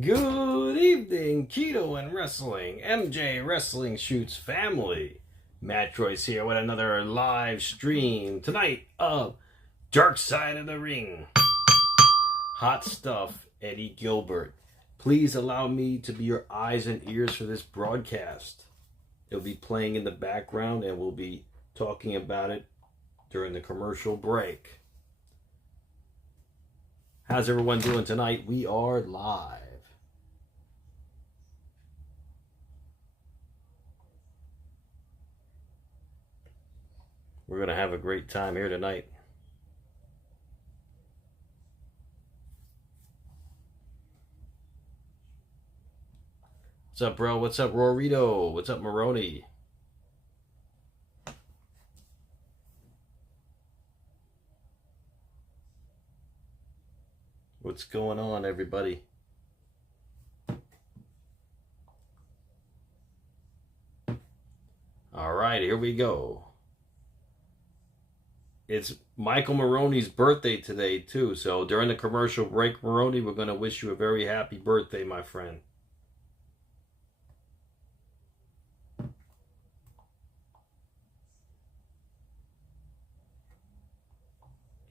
Good evening, Keto and Wrestling, MJ Wrestling Shoots family. MATTROISE here with another live stream tonight of Dark Side of the Ring. Hot stuff, Eddie Gilbert. Please allow me to be your eyes and ears for this broadcast. It'll be playing in the background and we'll be talking about it during the commercial break. How's everyone doing tonight? We are live. We're going to have a great time here tonight. What's up, bro? What's up, Rorito? What's up, Maroney? What's going on, everybody? All right, here we go. It's Michael Maroney's birthday today, too. So during the commercial break, Maroney, we're going to wish you a very happy birthday, my friend.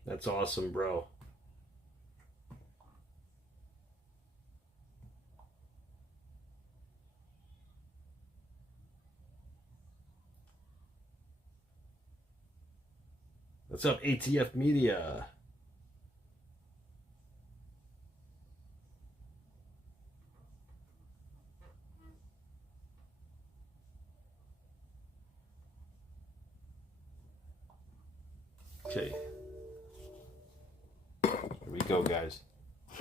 That's awesome, bro. What's up, ATF Media? Okay. Here we go, guys. A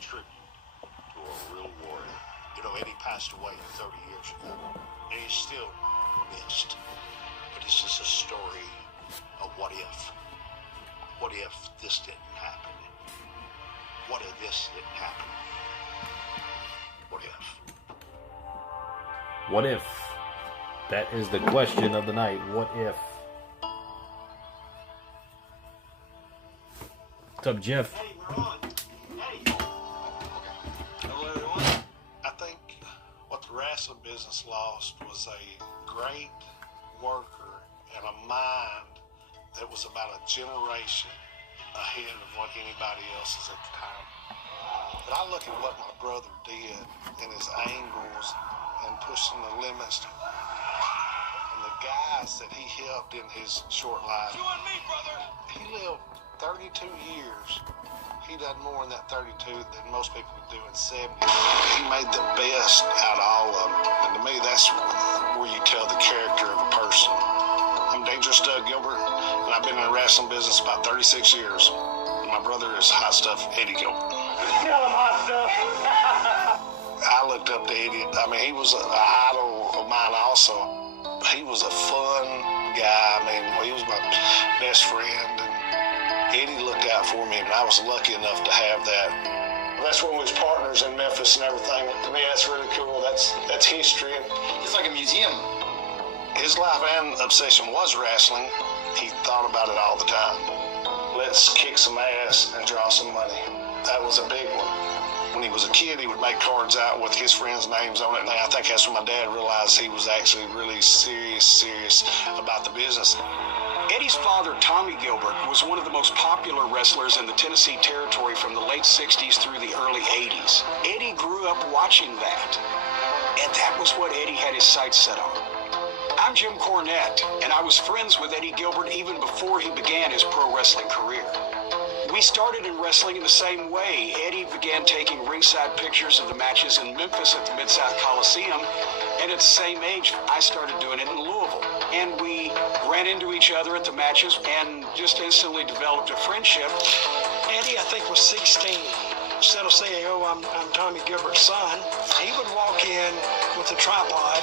tribute to a real warrior. You know, Eddie passed away 30 years ago, and he's still missed. But it's just a story of what if. What if this didn't happen? What if this didn't happen? What if? What if? That is the question of the night. What if? What's up, Jeff? Hey, Ron. Hey. Hello, everyone. I think what the wrestling business lost was a great worker and a mind that was about a generation ahead of what anybody else is at the time. But I look at what my brother did and his angles and pushing the limits and the guys that he helped in his short life. You and me, brother. He lived 32 years. He done more in that 32 than most people would do in 70. He made the best out of all of them. And to me, that's where you tell the character of a person. I'm Dangerous Doug Gilbert, and I've been in the wrestling business about 36 years. And my brother is Hot Stuff Eddie Gilbert. Tell him Hot Stuff. I looked up to Eddie. I mean, he was an idol of mine also. He was a fun guy. I mean, he was my best friend. And Eddie looked out for me, and I was lucky enough to have that. That's when we was partners in Memphis and everything. To me, that's really cool. That's history. It's like a museum. His life and obsession was wrestling. He thought about it all the time. Let's kick some ass and draw some money. That was a big one. When he was a kid, he would make cards out with his friends' names on it, and I think that's when my dad realized he was actually really serious about the business. Eddie's father, Tommy Gilbert, was one of the most popular wrestlers in the Tennessee Territory from the late 60s through the early 80s. Eddie grew up watching that, and that was what Eddie had his sights set on. I'm Jim Cornette, and I was friends with Eddie Gilbert even before he began his pro wrestling career. We started in wrestling in the same way. Eddie began taking ringside pictures of the matches in Memphis at the Mid-South Coliseum, and at the same age, I started doing it in Louisville. And we ran into each other at the matches and just instantly developed a friendship. Eddie, I think, was 16. Instead of saying, oh, I'm Tommy Gilbert's son, he would walk in with a tripod.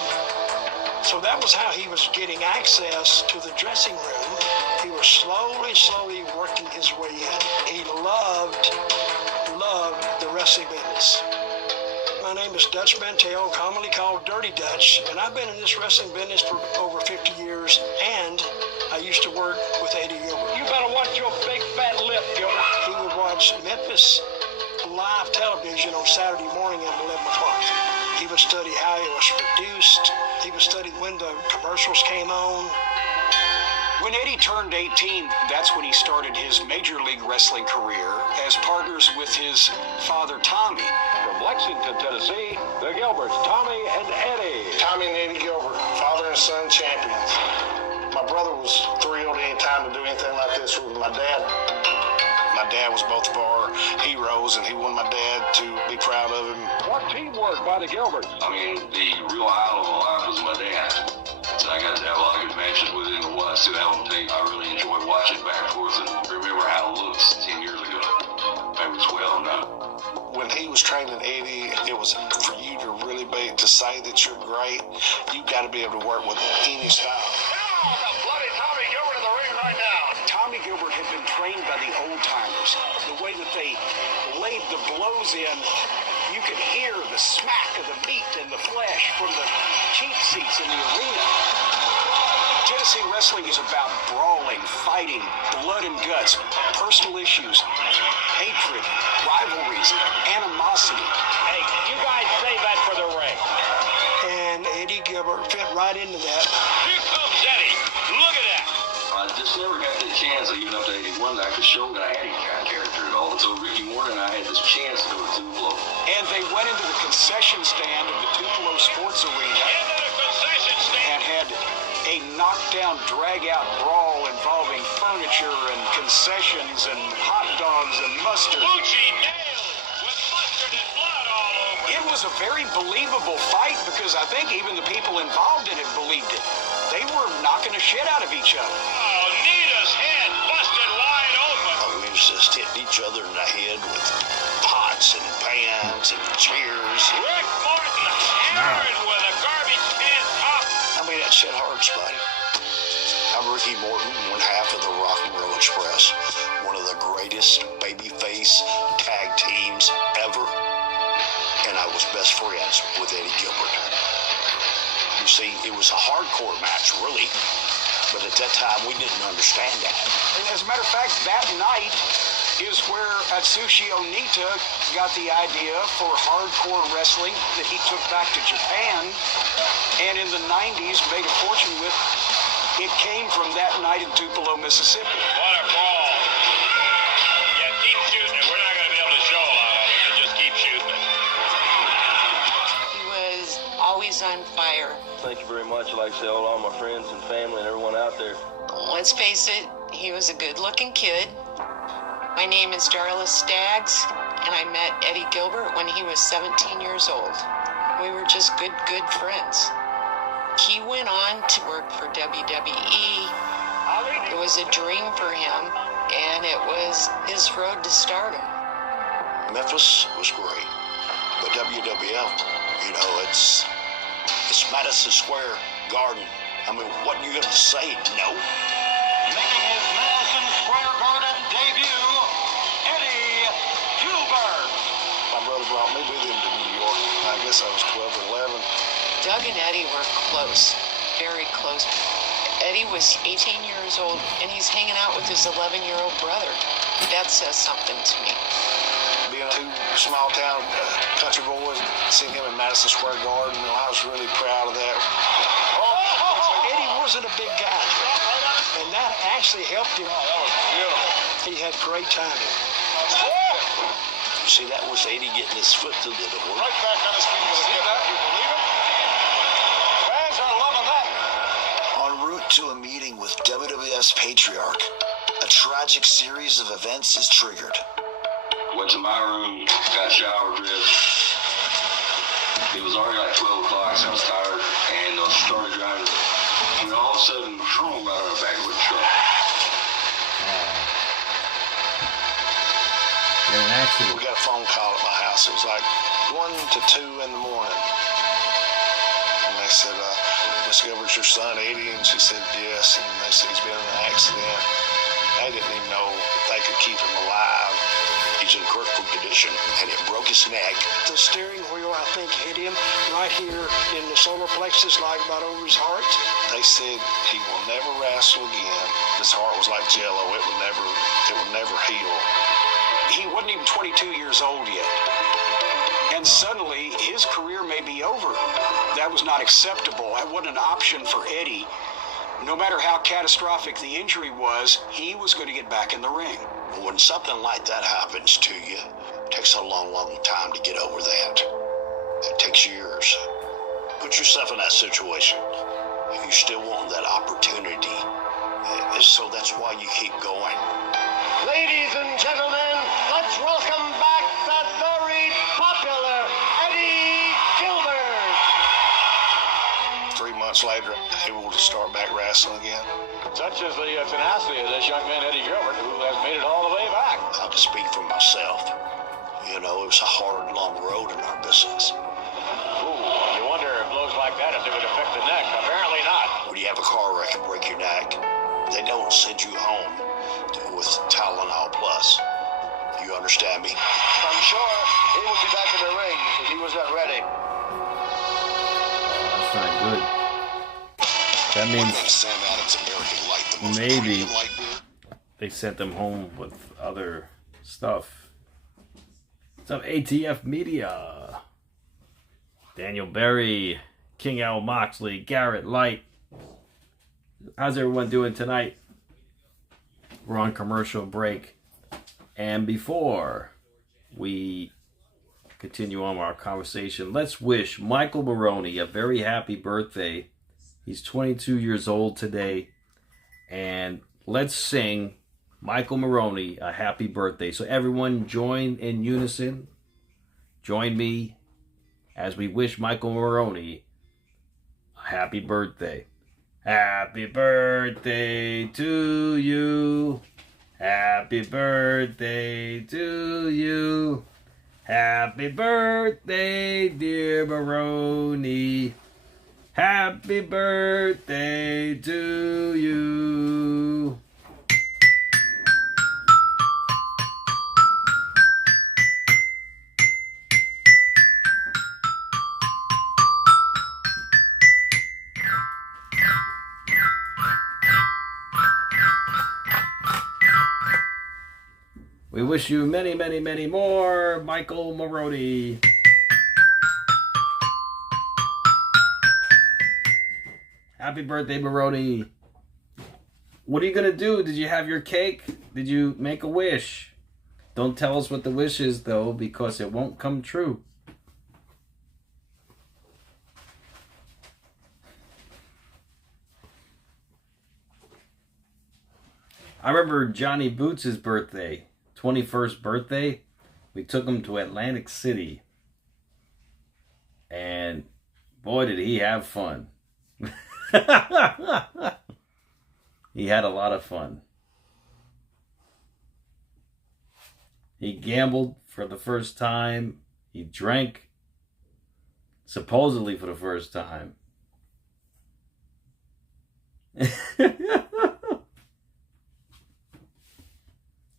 So that was how he was getting access to the dressing room. He was slowly working his way in. He loved the wrestling business. My name is Dutch Mantell, commonly called Dirty Dutch, and I've been in this wrestling business for over 50 years, and I used to work with Eddie Gilbert. You better watch your big fat lip, Gilbert. He would watch Memphis live television on Saturday morning at 11 o'clock. He would study how it was produced. He would study when the commercials came on. When Eddie turned 18, that's when he started his Major League Wrestling career as partners with his father, Tommy. From Lexington, Tennessee, the Gilberts, Tommy and Eddie. Tommy and Eddie Gilbert, father and son champions. My brother was thrilled any time to do anything like this with my dad. My dad was both of our heroes, and he wanted my dad to be proud of him. What teamwork by the Gilberts. I mean, the real highlight of my life was my dad. So I got to have a lot of good matches with him and watch it out on tape. I really enjoyed watching back and forth and remember how it looks 10 years ago. Maybe 12 now. When he was training Eddie, it was for you to really be, to say that you're great, you got to be able to work with any style. Now, the bloody Tommy Gilbert in the ring right now. Tommy Gilbert had been trained by the old-timers. The way that they laid the blows in, you could hear the smack of the meat and the flesh from the cheap seats in the arena. Tennessee wrestling is about brawling, fighting, blood and guts, personal issues, hatred, rivalries, animosity. Hey, you guys save that for the ring. And Eddie Gilbert fit right into that. Here comes Eddie. Look at that. I just never got that chance, even up to 81, that I could show that I had any kind of character at all. Until Ricky Morton and I had this chance to go to Tupelo. And they went into the concession stand of the Tupelo Sports Arena Into the concession stand. and had a knockdown, drag-out brawl involving furniture and concessions and hot dogs and mustard. Gucci nails with mustard and blood all over. It was a very believable fight because I think even the people involved in it believed it. They were knocking the shit out of each other. Oh, Nita's head busted wide open. We was just hitting each other in the head with pots and pans and chairs. Rick Morton hammered with a garbage can top. I mean, that shit hurts, buddy. I'm Ricky Morton, one half of the Rock and Roll Express, one of the greatest babyface tag teams ever, and I was best friends with Eddie Gilbert. You see, it was a hardcore match, really, but at that time, we didn't understand that. And as a matter of fact, that night is where Atsushi Onita got the idea for hardcore wrestling that he took back to Japan, and in the 90s made a fortune with. It came from that night in Tupelo, Mississippi. What a brawl. Yeah, keep shooting it. We're not going to be able to show a lot of it. Just keep shooting it. He was always on fire. Thank you very much. I'd like to say hello to all my friends and family and everyone out there. Let's face it, he was a good-looking kid. My name is Darla Staggs, and I met Eddie Gilbert when he was 17 years old. We were just good friends. He went on to work for WWE. It was a dream for him, and it was his road to stardom. Memphis was great, but WWF, you know, it's Madison Square Garden. I mean, what are you going to say? No. Making his Madison Square Garden debut, Eddie Gilbert. My brother brought me with him to New York. I guess I was 12 or 11. Doug and Eddie were close, very close. Eddie was 18 years old, and he's hanging out with his 11-year-old brother. That says something to me. Being two small town country boys, seeing him in Madison Square Garden, I was really proud of that. Eddie wasn't a big guy, and that actually helped him. He had great timing. See, that was Eddie getting his foot through the door. Right back on his feet. You see that? You believe it? Fans are loving that. En route to a meeting with WWF's Patriarch, a tragic series of events is triggered. Went to my room, got shower dressed. It was already like 12 o'clock, so I was tired, and started driving. And all of a sudden, Patron got on the back of the truck. We got a phone call at my house. It was like 1 to 2 in the morning. And they said, Miss Gilbert's your son, Eddie? And she said, yes. And they said he's been in an accident. They didn't even know if they could keep him alive. He's in critical condition, and it broke his neck. The steering wheel, I think, hit him right here in the solar plexus, like about over his heart. They said he will never wrestle again. His heart was like jello. It would never heal. he wasn't even 22 years old yet. And suddenly, his career may be over. That was not acceptable. That wasn't an option for Eddie. No matter how catastrophic the injury was, he was going to get back in the ring. When something like that happens to you, it takes a long, long time to get over that. It takes years. Put yourself in that situation. If you still want that opportunity, so that's why you keep going. Ladies and gentlemen, let's welcome back the very popular Eddie Gilbert. 3 months later, able to start back wrestling again. Such is the tenacity of this young man, Eddie Gilbert, who has made it all the way back. I'll just speak for myself. You know, it was a hard, long road in our business. Ooh, you wonder if blows like that, if they would affect the neck. Apparently not. When you have a car wreck and break your neck, they don't send you home with Tylenol Plus. You understand me? I'm sure he would be back in the ring if he was not ready. That's not good. That means maybe they sent them home with other stuff. Some ATF Media. Daniel Berry, King Al Moxley, Garrett Light. How's everyone doing tonight? We're on commercial break. And before we continue on our conversation, let's wish Michael Maroney a very happy birthday. He's 22 years old today. And let's sing Michael Maroney a happy birthday. So everyone join in unison. Join me as we wish Michael Maroney a happy birthday. Happy birthday to you. Happy birthday to you. Happy birthday, dear Maroney. Happy birthday to you. We wish you many, many, many more, Michael Maroney. Happy birthday, Maroney. What are you going to do? Did you have your cake? Did you make a wish? Don't tell us what the wish is, though, because it won't come true. I remember Johnny Boots' birthday, 21st birthday. We took him to Atlantic City. And boy, did he have fun. He had a lot of fun. He gambled for the first time. He drank supposedly for the first time.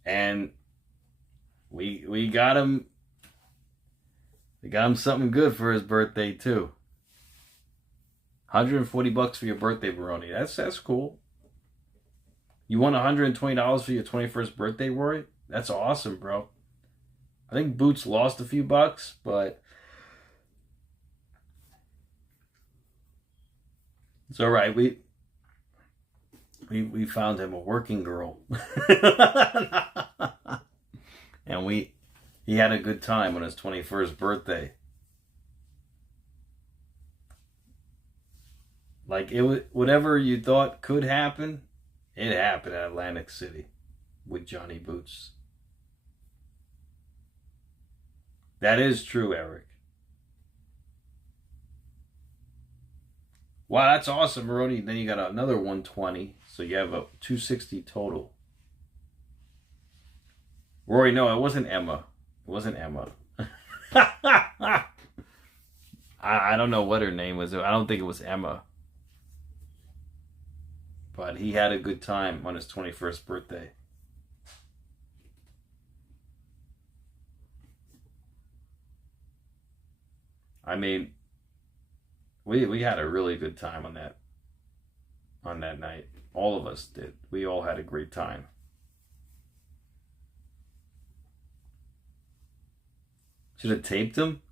And we got him something good for his birthday too. $140 for your birthday, Baroni. That's cool. You won $120 for your 21st birthday, Roy? That's awesome, bro. I think Boots lost a few bucks, but it's all right. We found him a working girl. And he had a good time on his 21st birthday. Like whatever you thought could happen, it happened at Atlantic City with Johnny Boots. That is true, Eric. Wow, that's awesome, Maroni. Then you got another 120, so you have a 260 total. Rory, no, it wasn't Emma. It wasn't Emma. I don't know what her name was. I don't think it was Emma. But he had a good time on his 21st birthday. I mean, we had a really good time on that night. All of us did. We all had a great time. Should have taped him.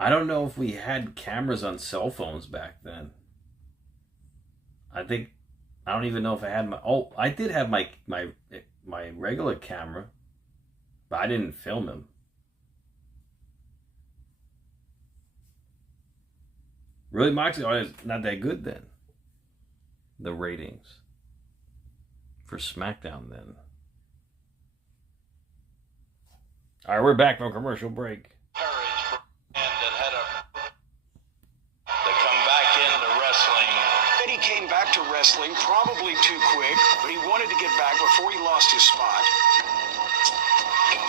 I don't know if we had cameras on cell phones back then. I don't even know if I had my... Oh, I did have my regular camera, but I didn't film him. Really, Moxley is not that good then. The ratings for SmackDown then. All right, we're back from commercial break. Eddie came back to wrestling probably too quick, but he wanted to get back before he lost his spot.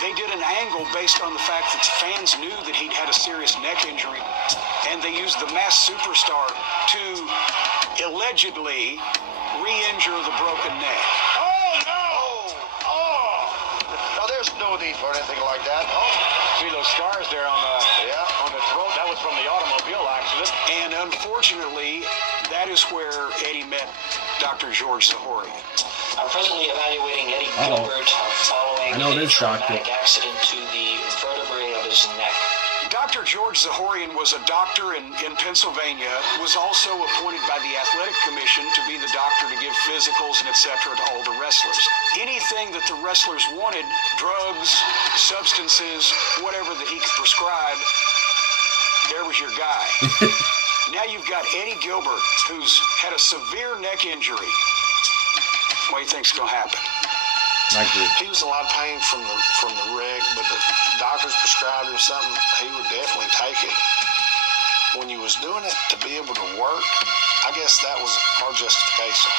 They did an angle based on the fact that the fans knew that he'd had a serious neck injury, and they used the masked superstar to allegedly re-injure the broken neck. Oh, no! Oh! No, there's no need for anything like that. Oh. See those scars there on the throat? That was from the automobile accident. And unfortunately, that is where Eddie met Dr. George Zahorian. I'm presently evaluating Eddie Gilbert following a traumatic accident to the vertebrae of his neck. Dr. George Zahorian was a doctor in Pennsylvania, was also appointed by the Athletic Commission to be the doctor to give physicals and etc. to all the wrestlers. Anything that the wrestlers wanted, drugs, substances, whatever that he could prescribe, there was your guy. Now you've got Eddie Gilbert, who's had a severe neck injury. What do you think's going to happen? He was in a lot of pain from the wreck, but the doctors prescribed him something. He would definitely take it. When he was doing it to be able to work, I guess that was our justification.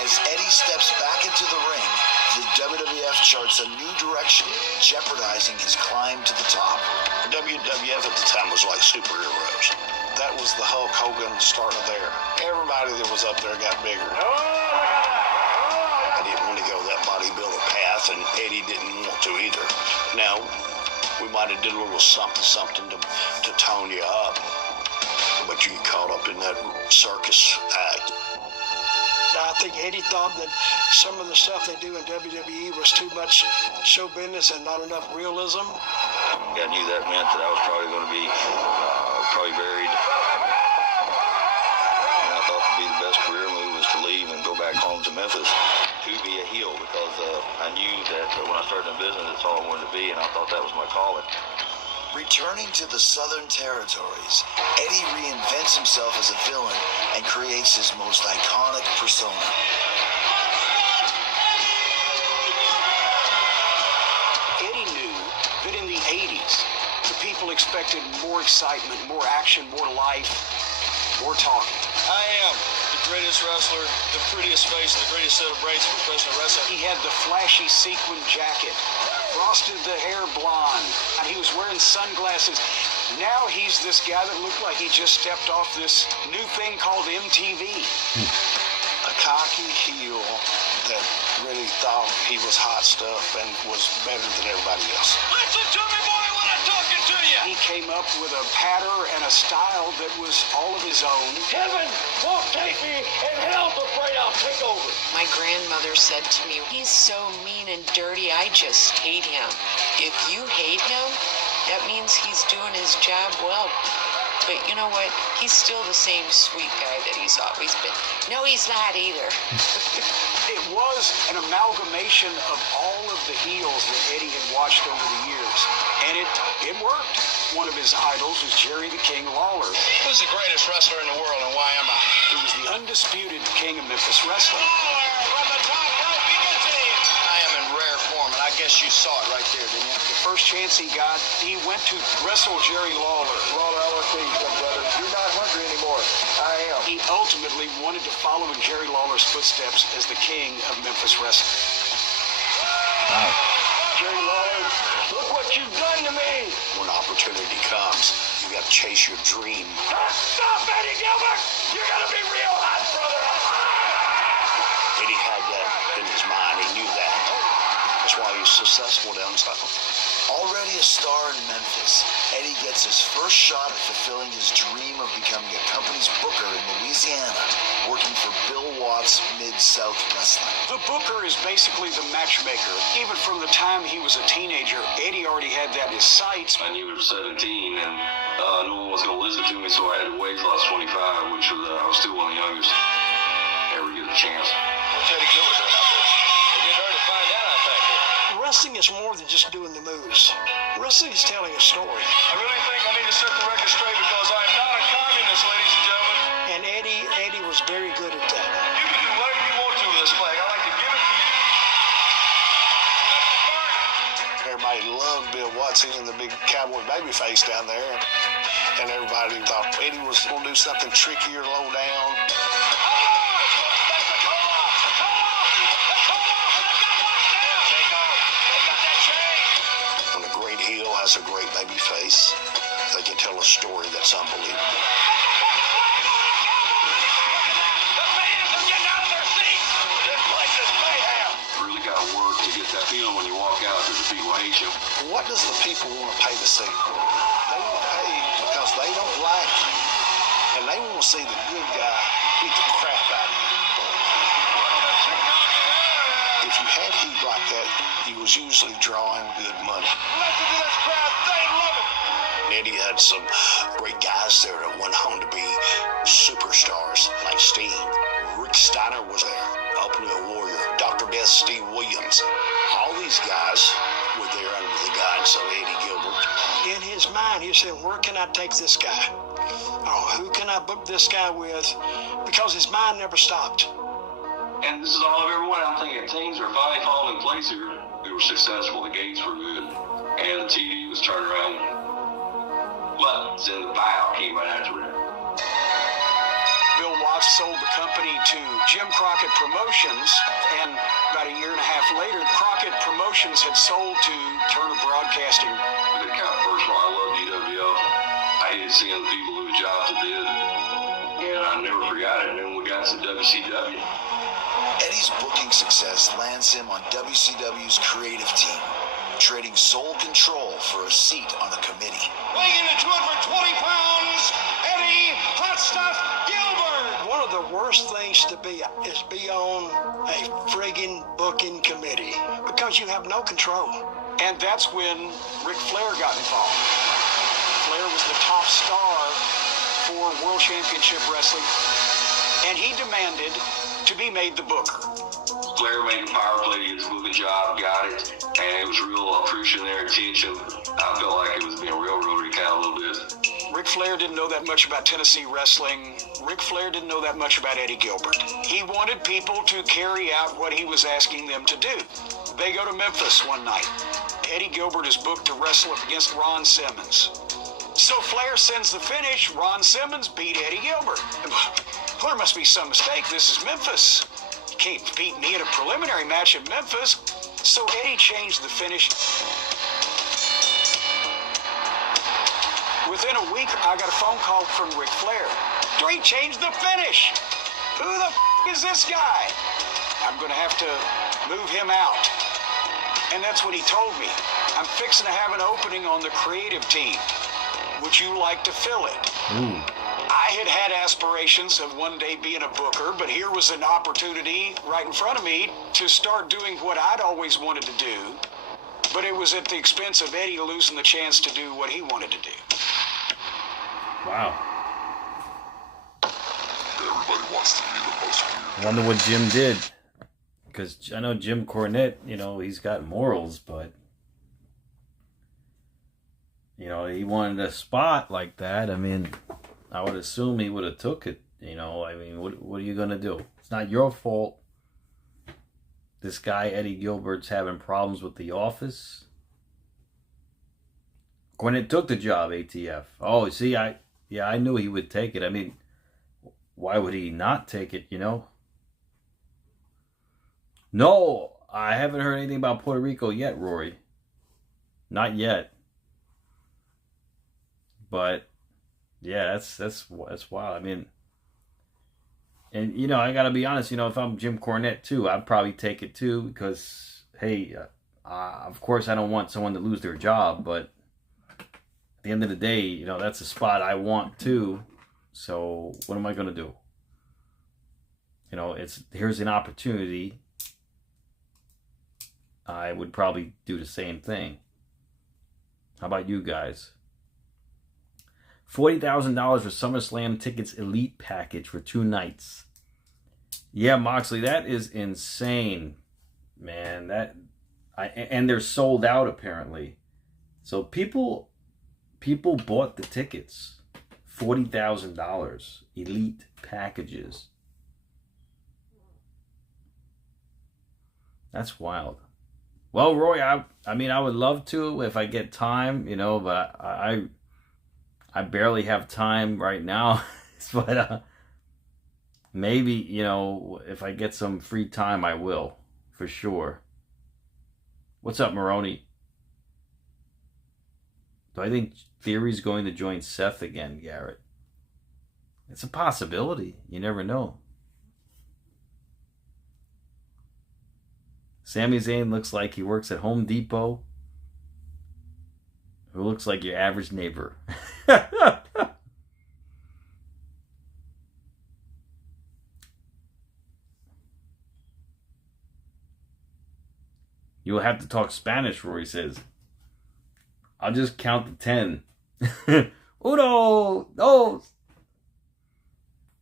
As Eddie steps back into the ring, the WWF charts a new direction, jeopardizing his climb to the top. WWF at the time was like superheroes. That was the Hulk Hogan starting there. Everybody that was up there got bigger. I didn't want to go that bodybuilder path, and Eddie didn't want to either. Now, we might have did a little something to tone you up, but you get caught up in that circus act. I think Eddie thought that some of the stuff they do in WWE was too much show business and not enough realism. I knew that meant that I was probably going to be probably buried. And I thought to be the best career move was to leave and go back home to Memphis to be a heel, because I knew that when I started in business, that's all I wanted to be, and I thought that was my calling. Returning to the Southern Territories, Eddie reinvents himself as a villain and creates his most iconic persona. Eddie knew that in the 80s, the people expected more excitement, more action, more life, more talking. I am the greatest wrestler, the prettiest face, and the greatest set of braids in professional wrestling. He had the flashy sequin jacket, frosted the hair blonde, and he was wearing sunglasses. Now he's this guy that looked like he just stepped off this new thing called MTV. A cocky heel that really thought he was hot stuff and was better than everybody else. Listen to me, boy, when I'm talking to you! He came up with a pattern and a style that was all of his own. Heaven won't take me, and hell's afraid I'll take over. My grandmother said to me, he's so mean and dirty, I just hate him. If you hate him, that means he's doing his job well. But you know what? He's still the same sweet guy that he's always been. No, he's not either. It was an amalgamation of all of the heels that Eddie had watched over the years. And it worked. One of his idols was Jerry the King Lawler. Who's the greatest wrestler in the world, and why am I? He was the undisputed king of Memphis wrestling. From the top rope, you can see it. I am in rare form, and I guess you saw it right there, didn't you? The first chance he got, he went to wrestle Jerry Lawler. Lawler, I want to tell you something, brother. You're not hungry anymore. I am. He ultimately wanted to follow in Jerry Lawler's footsteps as the king of Memphis wrestling. Wow. Jerry Lawler, look what you've done to me. When opportunity comes, you got to chase your dream. Stop, Eddie Gilbert! You're going to be real hot, brother. Eddie had that in his mind. He knew that. That's why he was successful down south. Already a star in Memphis, Eddie gets his first shot at fulfilling his dream of becoming a company's booker in Louisiana, working for Bill Watts Mid-South Wrestling. The booker is basically the matchmaker. Even from the time he was a teenager, Eddie already had that in his sights. I knew he was 17, and no one was going to listen to me, so I had to wait till I was 25, which was, I was still one of the youngest ever to get a chance. What's Eddie Gilbert doing out there? We're getting ready to find out, I think. Wrestling is more than just doing the moves. Wrestling is telling a story. I really think I need to set the record straight because I'm not a communist, ladies and gentlemen. And Eddie was very good at that. You can do whatever you want to with this flag. I like to give it to you. Everybody loved Bill Watts. He was the big cowboy baby face down there. And everybody thought Eddie was going to do something trickier, low down. When a great heel has a great baby face, they can tell a story that's unbelievable. Really got to work to get that feeling when you walk out that the people hate you. What does the people want to pay to see? They want to pay because they don't like you. And they want to see the good guy beat the crap out of you. If you had heat like that, you was usually drawing good money. Listen to this crowd. They love it. Eddie had some great guys there that went home to be superstars like Steve. Rick Steiner was there, Ultimate Warrior, Dr. Death Steve Williams. All these guys were there under the guidance of Eddie Gilbert. In his mind, he said, where can I take this guy? Oh, who can I book this guy with? Because his mind never stopped. And this is all I've ever wanted. I'm thinking things are finally falling in place here. They were successful. The gates were good. And the TV was turned around. But then the buyout came right after it. Bill Watts sold the company to Jim Crockett Promotions, and about a year and a half later, Crockett Promotions had sold to Turner Broadcasting. But it kind of personal. I love DWF. I hated seeing the people lose jobs that did. And I never forgot it. And then we got to WCW. Eddie's booking success lands him on WCW's creative team, trading sole control for a seat on a committee. Weighing in at 220 pounds, Eddie Hot Stuff Gilbert. One of the worst things to be is be on a friggin' booking committee because you have no control. And that's when Ric Flair got involved. Flair was the top star for World Championship Wrestling, and he demanded to be made the booker. Flair made the power play to get his booking job, got it, and it was real appreciating their attention. I felt like it was being railroaded kind of a little bit. Ric Flair didn't know that much about Tennessee wrestling. Ric Flair didn't know that much about Eddie Gilbert. He wanted people to carry out what he was asking them to do. They go to Memphis one night. Eddie Gilbert is booked to wrestle against Ron Simmons. So Flair sends the finish. Ron Simmons beat Eddie Gilbert. Well, there must be some mistake. This is Memphis. You can't beat me in a preliminary match in Memphis. So Eddie changed the finish. Within a week, I got a phone call from Ric Flair. He changed the finish. Who the is this guy? I'm going to have to move him out. And that's what he told me. I'm fixing to have an opening on the creative team. Would you like to fill it? Ooh. I had aspirations of one day being a booker, but here was an opportunity right in front of me to start doing what I'd always wanted to do. But it was at the expense of Eddie losing the chance to do what he wanted to do. Wow. Everybody wants to be the most. I wonder what Jim did. Because I know Jim Cornette, you know, he's got morals, but you know, he wanted a spot like that. I mean, I would assume he would have took it. You know, I mean, what are you going to do? It's not your fault. This guy, Eddie Gilbert's having problems with the office. Cornette took the job, ATF. Oh, see, I knew he would take it. I mean, why would he not take it, you know? No, I haven't heard anything about Puerto Rico yet, Rory. Not yet. But yeah, that's wild. I mean, and you know, I gotta be honest. You know, if I'm Jim Cornette too, I'd probably take it too because hey, of course I don't want someone to lose their job, but at the end of the day, you know, that's a spot I want too. So what am I gonna do? you know, here's an opportunity. I would probably do the same thing. How about you guys? $40,000 for SummerSlam tickets elite package for 2 nights. Yeah, Moxley, that is insane, man. And they're sold out apparently. So people bought the tickets. $40,000 elite packages. That's wild. Well, Roy, I mean, I would love to if I get time, you know, but I barely have time right now. But maybe, you know, if I get some free time, I will, for sure. What's up, Maroney? Do I think Theory's going to join Seth again, Garrett? It's a possibility. You never know. Sami Zayn looks like he works at Home Depot. Who looks like your average neighbor. You will have to talk Spanish, Rory says. I'll just count to 10. Uno, dos.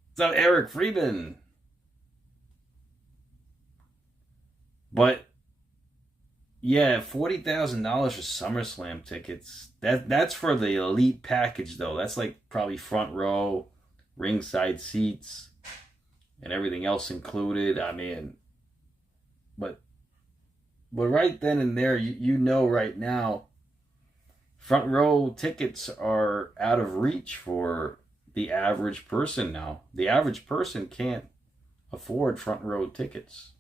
What's up, Eric Freeman? But yeah, $40,000 for SummerSlam tickets. That's for the elite package though. That's like probably front row, ringside seats, and everything else included. I mean, but right then and there, you know right now, front row tickets are out of reach for the average person now. The average person can't afford front row tickets.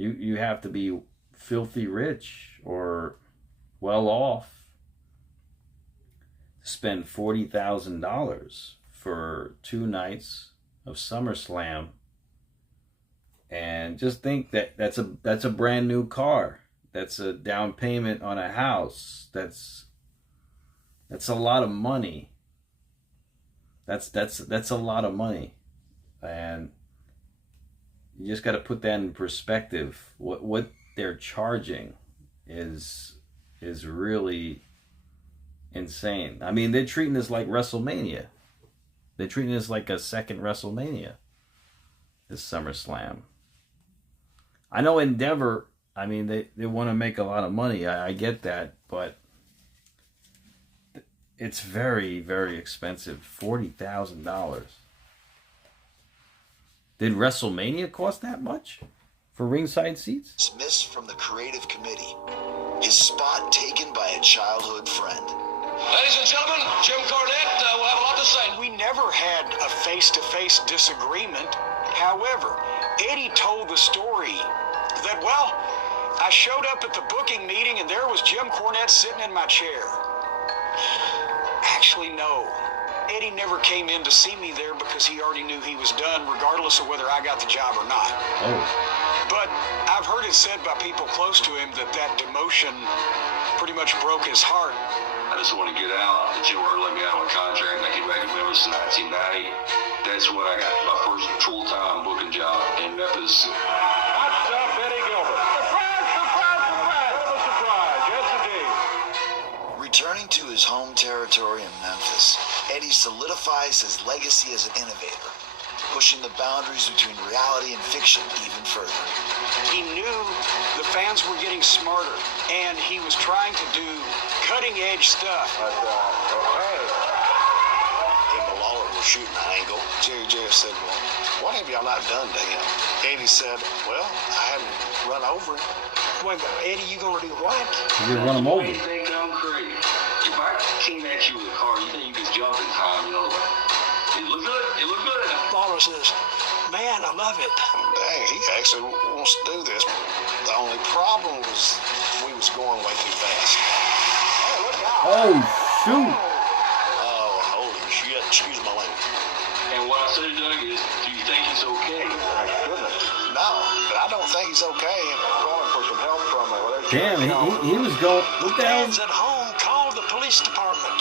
You have to be filthy rich or well off to spend $40,000 for 2 nights of SummerSlam. And just think that that's a brand new car. That's a down payment on a house. That's a lot of money. That's a lot of money. And you just got to put that in perspective. What they're charging is really insane. I mean, they're treating this like WrestleMania. They're treating this like a second WrestleMania. This SummerSlam. I know Endeavor, I mean, they want to make a lot of money. I get that, but it's very, very expensive. $40,000. Did WrestleMania cost that much for ringside seats? Dismissed from the creative committee. His spot taken by a childhood friend. Ladies and gentlemen, Jim Cornette will have a lot to say. We never had a face-to-face disagreement. However, Eddie told the story that, well, I showed up at the booking meeting and there was Jim Cornette sitting in my chair. Actually, no. Eddie never came in to see me there because he already knew he was done, regardless of whether I got the job or not. Oh. But I've heard it said by people close to him that demotion pretty much broke his heart. I just want to get out. The Jim let me out of my contract. I came back to Memphis in 1990. That's when I got my first full-time booking job in Memphis. What's up, Eddie Gilbert? Surprise, surprise, surprise! What a surprise, yes indeed. Returning to his home territory in Memphis, Eddie solidifies his legacy as an innovator, pushing the boundaries between reality and fiction even further. He knew the fans were getting smarter, and he was trying to do cutting-edge stuff. But, hey. Him and Lawler were shooting an angle. Jerry said, well, what have y'all not done to him? Eddie said, well, I haven't run over him. Wait a minute, Eddie, you gonna do what? You're gonna run him over. You think I'm crazy? If I came at you with a car, you think you could jump in time, you know? It looked good. It looked good. Lawler says, man, I love it. Dang, he actually wants to do this. The only problem was we was going way too fast. Hey, look out. Oh, shoot. Oh, holy shit. Excuse my language. And what I said to Doug is, do you think he's okay? My goodness. No, I don't think he's okay. Calling for some help from Damn, he was going. What the hell? Fans at home called the police department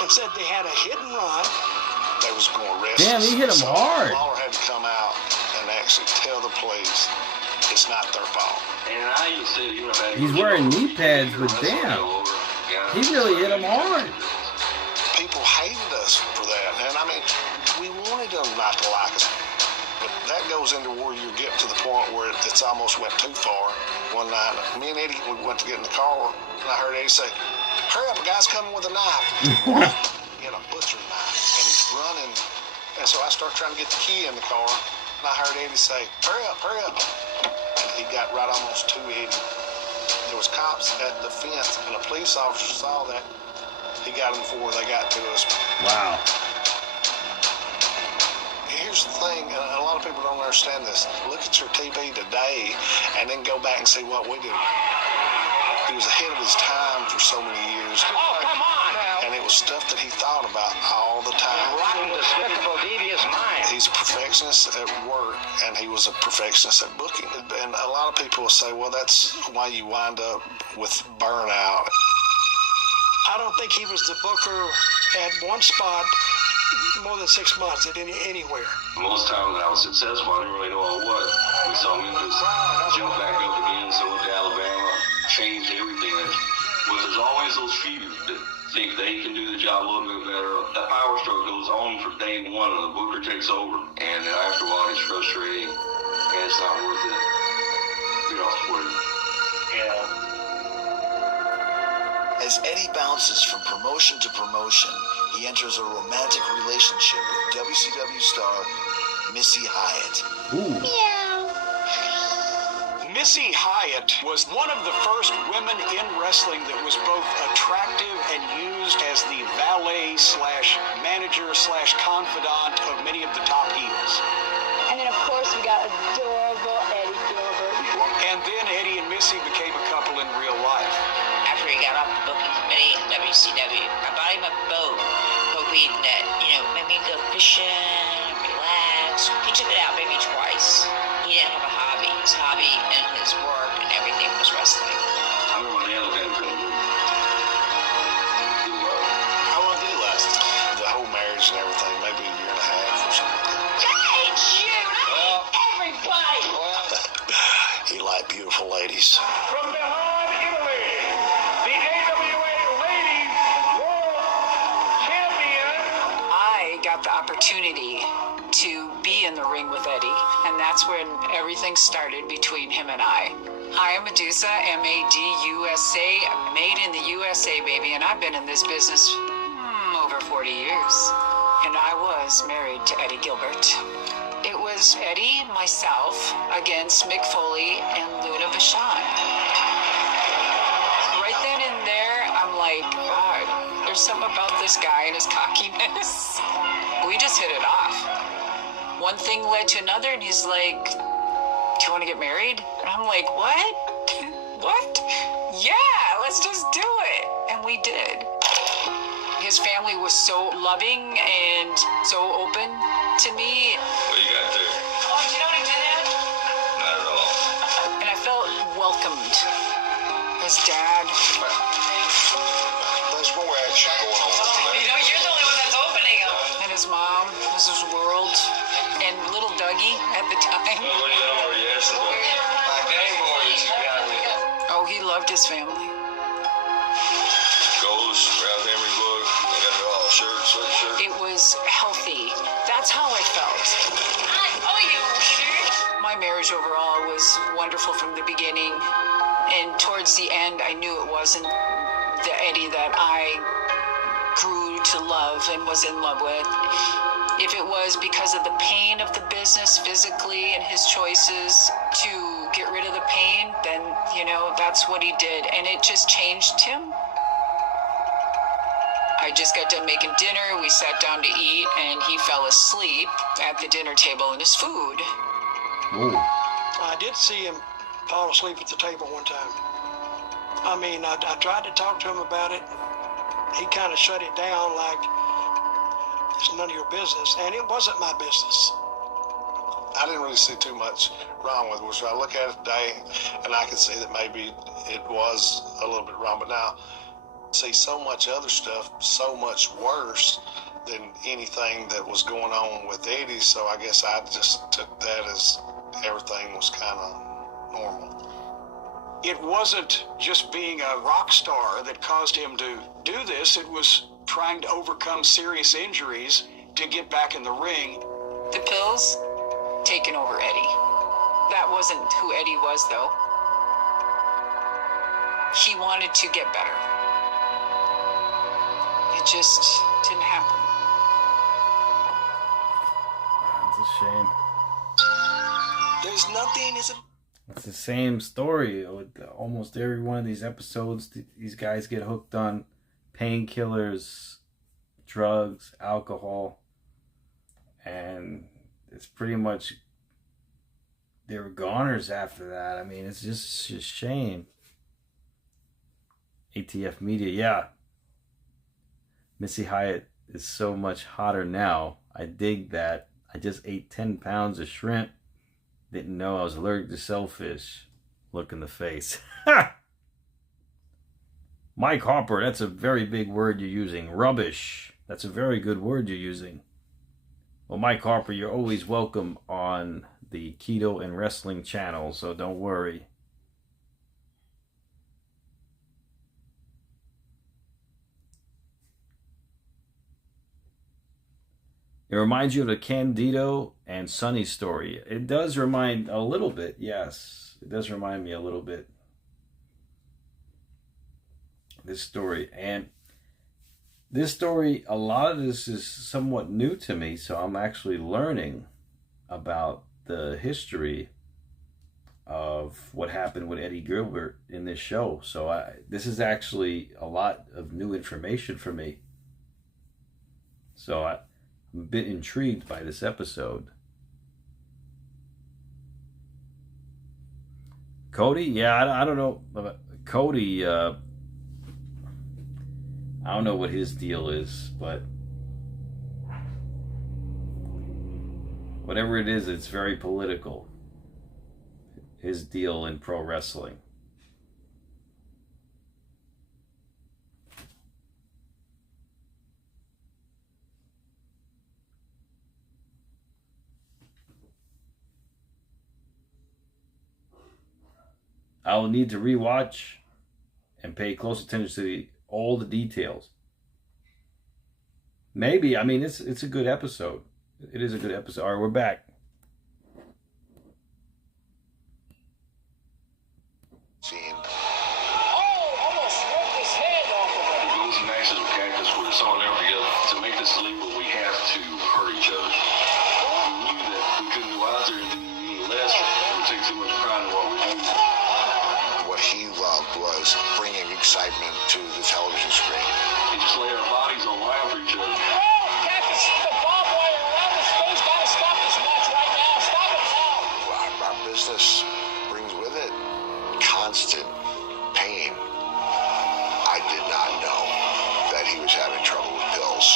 and said they had a hit and run. They was going to arrest Damn, us. he hit him So hard. Lawler had to to come out and actually tell the police it's not their fault. And I even said, you know, He's wearing knee pads, but damn, he really hit him hard. People hated us for that, and I mean, we wanted them not to like us. But that goes into where you get to the point where it's almost went too far. One night, me and Eddie, we went to get in the car, and I heard Eddie say, "Hurry up, a guy's coming with a knife." He had a butcher knife, and he's running. And so I start trying to get the key in the car, and I heard Eddie say, "Hurry up, hurry up." And he got right almost to Eddie. There was cops at the fence, and a police officer saw that. He got them before they got to us. Wow. Here's the thing, and a lot of people don't understand this. Look at your TV today and then go back and see what we do. He was ahead of his time for so many years. Oh, come on! And it was stuff that he thought about all the time. Rotten, despicable, devious mind. He's a perfectionist at work, and he was a perfectionist at booking. And a lot of people will say, well, that's why you wind up with burnout. I don't think he was the booker at one spot more than 6 months at anywhere. Most times when I was successful, I didn't really know on what. We saw Memphis jump back up again, so went to Alabama, changed everything. But there's always those few that think they can do the job a little bit better. That power struggle goes on from day one, and the booker takes over. And after a while, it's frustrating, and it's not worth it. You know, for you. Yeah. As Eddie bounces from promotion to promotion, he enters a romantic relationship with WCW star Missy Hyatt. Ooh. Missy Hyatt was one of the first women in wrestling that was both attractive and used as the valet/manager/confidant of many of the top heels. And then, of course, we got adorable Eddie Gilbert. And then Eddie and Missy became a couple in real life. After he got off the booking committee in WCW, I bought him a boat, hoping that, let me go fishing, relax. He took it out maybe twice. He didn't have a hobby. His hobby and his work and everything was wrestling. I remember when they looked at him. How long did it last? The whole marriage and everything, maybe a year and a half or something. Hey, shoot! I hate everybody! He liked beautiful ladies. From behind Italy, the AWA Ladies World Champion. I got the opportunity to be in the ring with Eddie, and that's when everything started between him and I. I am Medusa, M-A-D-U-S-A, made in the USA, baby, and I've been in this business over 40 years. And I was married to Eddie Gilbert. It was Eddie, myself, against Mick Foley and Luna Vachon. Right then and there, I'm like, God, there's something about this guy and his cockiness. We just hit it off. One thing led to another, and he's like, do you want to get married? And I'm like, what? What? Yeah, let's just do it. And we did. His family was so loving and so open to me. What you got there? Oh, do you know what he did? Not at all. And I felt welcomed. His dad. There's more action going on. You're the only one that's opening him. And his mom, Mrs. World, and little Dougie at the time. What do you know where you asking about? My game boys, you got me. Oh, he loved his family. Goals, Ralph Emery book, I got it all. Shirt, sweatshirt. It was healthy. That's how I felt. Oh, you weird. My marriage overall was wonderful from the beginning. And towards the end, I knew it wasn't the Eddie that I grew to love and was in love with. If it was because of the pain of the business physically and his choices to get rid of the pain, then, that's what he did. And it just changed him. I just got done making dinner. We sat down to eat, and he fell asleep at the dinner table in his food. Ooh. I did see him fall asleep at the table one time. I mean, I tried to talk to him about it. He kind of shut it down like, it's none of your business, and it wasn't my business. I didn't really see too much wrong with it. So I look at it today, and I can see that maybe it was a little bit wrong, but now see so much other stuff so much worse than anything that was going on with Eddie, so I guess I just took that as everything was kind of normal. It wasn't just being a rock star that caused him to do this. It was trying to overcome serious injuries to get back in the ring. The pills taken over Eddie. That wasn't who Eddie was, though. He wanted to get better. It just didn't happen. It's a shame. There's nothing is a... It's the same story with almost every one of these episodes. These guys get hooked on painkillers, drugs, alcohol, and it's pretty much they were goners after that. I mean, it's just a shame. ATF Media, yeah. Missy Hyatt is so much hotter now. I dig that. I just ate 10 pounds of shrimp. Didn't know I was allergic to shellfish. Look in the face. Mike Harper, that's a very big word you're using. Rubbish. That's a very good word you're using. Well, Mike Harper, you're always welcome on the Keto and Wrestling channel, so don't worry. It reminds you of the Candido and Sonny story. It does remind a little bit, yes. It does remind me a little bit. This story. And this story, a lot of this is somewhat new to me, so I'm actually learning about the history of what happened with Eddie Gilbert in this show. So this is actually a lot of new information for me. So I'm a bit intrigued by this episode. Cody? Yeah, I don't know. Cody, I don't know what his deal is, but whatever it is, it's very political. His deal in pro wrestling. I will need to rewatch and pay close attention to all the details. Maybe, I mean, it's a good episode. It is a good episode. All right, we're back. Almost ripped his head off of him. Those matches of cactus were so never together. To make this legal, we have to hurt each other. We knew that we couldn't go out there and do any less. It would take too much pride in what we do. What he loved was bringing excitement to the television screen. He just laid our bodies on line for each other. Cactus, the barbed wire around his face. Gotta stop this match right now. Stop it now. Our business brings with it constant pain. I did not know that he was having trouble with pills.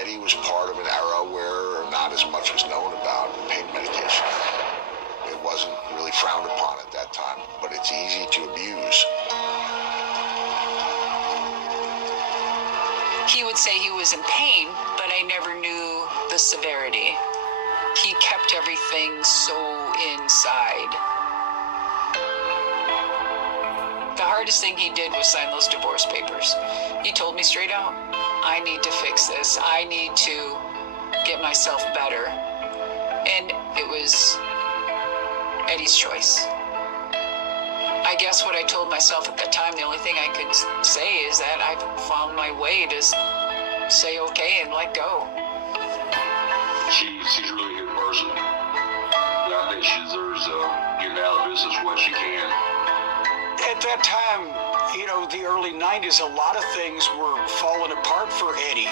Eddie was part of an era where not as much was known about pain medication. It wasn't really frowned upon at that time, but it's easy to abuse. He would say he was in pain, but I never knew the severity. He kept everything so inside. The hardest thing he did was sign those divorce papers. He told me straight out, I need to fix this. I need to get myself better. And it was Eddie's choice. I guess what I told myself at that time, the only thing I could say is that I found my way to say okay and let go. She's really a good person. I think she deserves getting out of business when she can. At that time, the early 90s, a lot of things were falling apart for Eddie.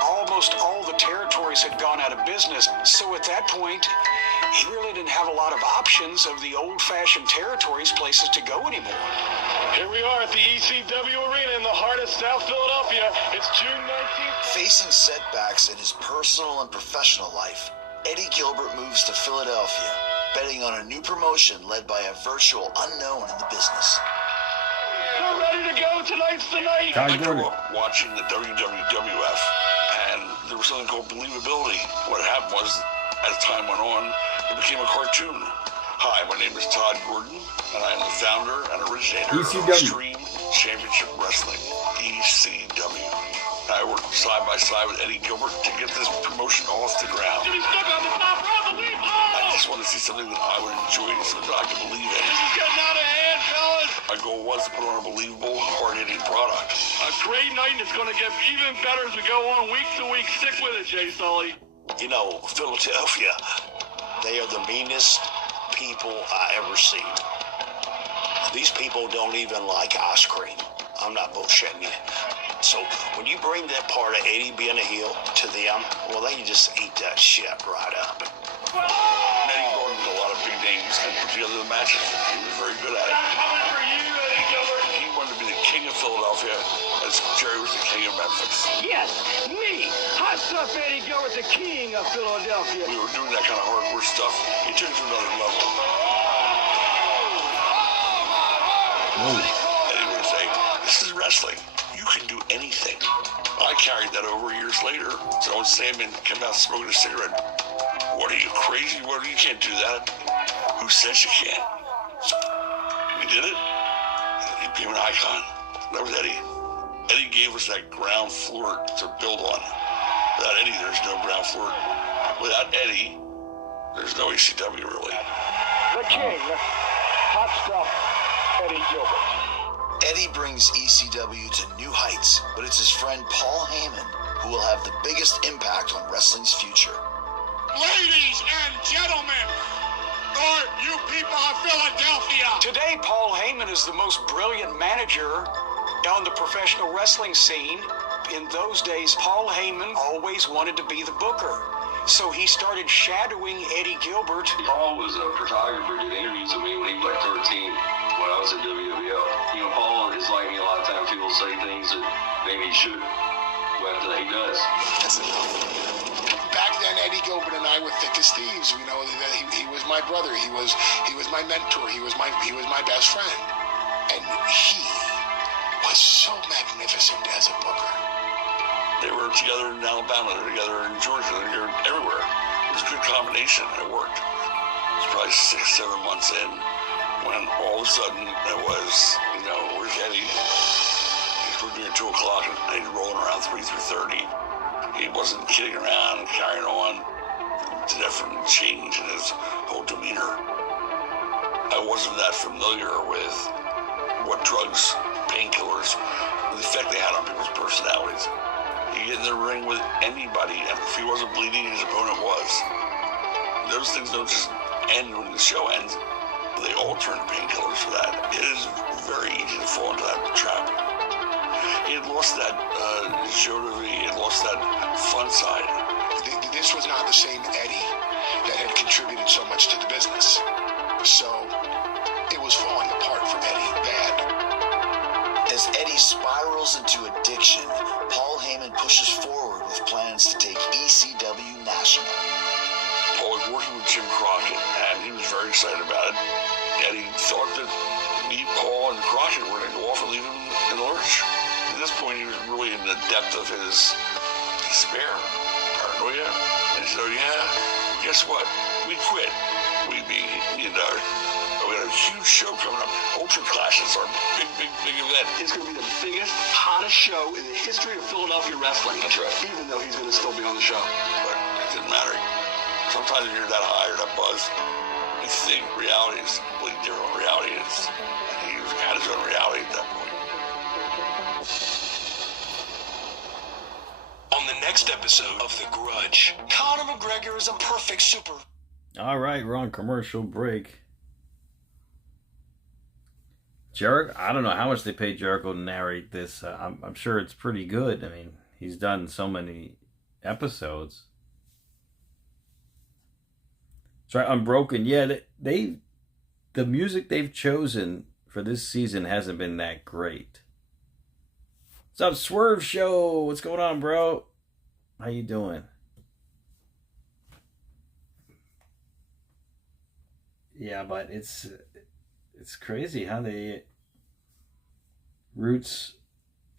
Almost all the territories had gone out of business. So at that point, he really didn't have a lot of options of the old-fashioned territories, places to go anymore. Here we are at the ECW Arena in the heart of South Philadelphia. It's June 19th. Facing setbacks in his personal and professional life, Eddie Gilbert moves to Philadelphia, betting on a new promotion led by a virtual unknown in the business. We're ready to go. Tonight's the night. I grew up watching the WWF, and there was something called believability. What happened was, as time went on, it became a cartoon. Hi, my name is Todd Gordon, and I am the founder and originator of Extreme Championship Wrestling, ECW. I worked side by side with Eddie Gilbert to get this promotion off the ground. I just wanted to see something that I would enjoy, something that I could believe in. This is getting out of hand, fellas. My goal was to put on a believable, hard-hitting product. A great night, and it's going to get even better as we go on week to week. Stick with it, Jay Sully. You know, Philadelphia, they are the meanest people I ever seen. These people don't even like ice cream. I'm not bullshitting you. So when you bring that part of Eddie being a heel to them, well, they just eat that shit right up. Eddie Gordon did a lot of big names and put together the matches. He was very good at it. He wanted to be the king of Philadelphia, as Jerry was the king of Memphis. Yes, me, Hot Stuff Eddie Gilbert, the king of Philadelphia. We were doing that kind of hardcore stuff. He took it to another level. Eddie would say, this is wrestling. You can do anything. I carried that over years later. So when Sandman came out smoking a cigarette, what are you, crazy? What, you can't do that. Who says you can't? We did it. He became an icon. That was Eddie. Eddie gave us that ground floor to build on. Without Eddie, there's no ground floor. Without Eddie, there's no ECW really. The king, Hot Stuff Eddie Gilbert. Eddie brings ECW to new heights, but it's his friend Paul Heyman who will have the biggest impact on wrestling's future. Ladies and gentlemen, or you people of Philadelphia. Today, Paul Heyman is the most brilliant manager on the professional wrestling scene. In those days, Paul Heyman always wanted to be the booker. So he started shadowing Eddie Gilbert. Paul was a photographer, did interviews with me when he was like 13, when I was in WWL. You know, Paul is like me, a lot of times people say things that maybe he shouldn't, but he does. Back then, Eddie Gilbert and I were thick as thieves. You know, he was my brother. He was my mentor. He was my best friend, and he was so magnificent as a booker. They were together in Alabama, they were together in Georgia, they were everywhere. It was a good combination, and it worked. It was probably 6-7 months in when all of a sudden it was, you know, where's Eddie? He's working at 2 o'clock and he's rolling around 3:30. He wasn't kidding around, carrying on. It's a different change in his whole demeanor. I wasn't that familiar with what drugs, painkillers, the effect they had on people's personalities. You get in the ring with anybody, and if he wasn't bleeding, his opponent was. Those things don't just end when the show ends. They all turn to painkillers for that. It is very easy to fall into that trap. He had lost that joviality, he had lost that fun side. This was not the same Eddie that had contributed so much to the business. So it was falling apart for Eddie bad. As Eddie spirals into addiction, Paul Heyman pushes forward with plans to take ECW national. Paul was working with Jim Crockett, and he was very excited about it. Eddie thought that me, Paul, and Crockett were going to go off and leave him in the lurch. At this point, he was really in the depth of his despair, paranoia. And he said, oh yeah, guess what? We quit. We got a huge show coming up. Ultra Clash is our big event. It's going to be the biggest, hottest show in the history of Philadelphia wrestling. That's right. Even though he's going to still be on the show. But it didn't matter. Sometimes when you're that high or that buzz, you think reality is completely different what reality is. And he had his own reality at that point. On the next episode of The Grudge, Conor McGregor is a perfect super. All right, we're on commercial break. Jericho, I don't know how much they paid Jericho to narrate this. I'm sure it's pretty good. I mean, he's done so many episodes. So Unbroken, yeah, the music they've chosen for this season hasn't been that great. What's up, Swerve Show? What's going on, bro? How you doing? Yeah, but it's crazy how they Roots